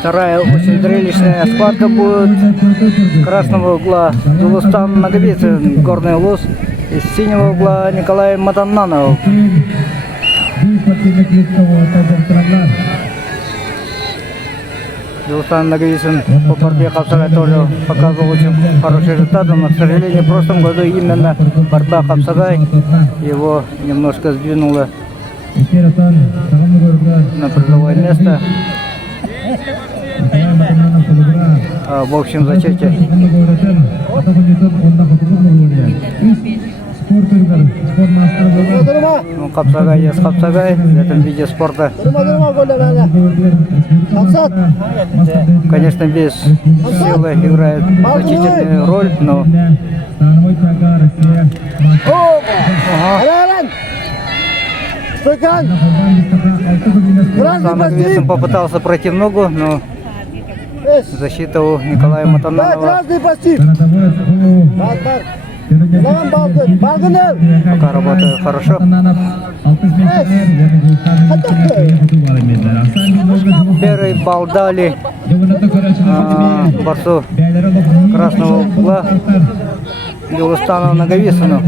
Вторая очень зрелищная схватка будет красного угла Дулустан Наговицын, Горный Луз, из синего угла Николай Матаннанов. Дулустан Наговицын по борьбе Капсагай тоже показывал очень хороший результат, но, к сожалению, в прошлом году именно борьба Капсагай его немножко сдвинула на призовое место. В общем зачете. Ну, Капсагай есть Капсагай в этом виде спорта. Конечно, без силы играет значительную роль, но... Сам Наговицын попытался пройти в ногу, но защита у Николая Матаннанова пока работает хорошо. Первый балл дали борцу красного угла Дулустану Наговицыну.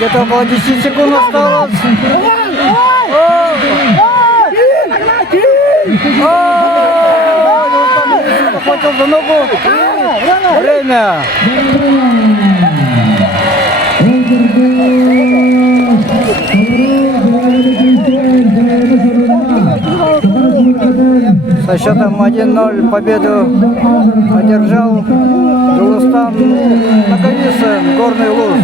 Где-то около 10 секунд осталось. Захватил за ногу. Время. Со счетом 1-0 победу одержал Дулустан Наговицын, Горный Луз.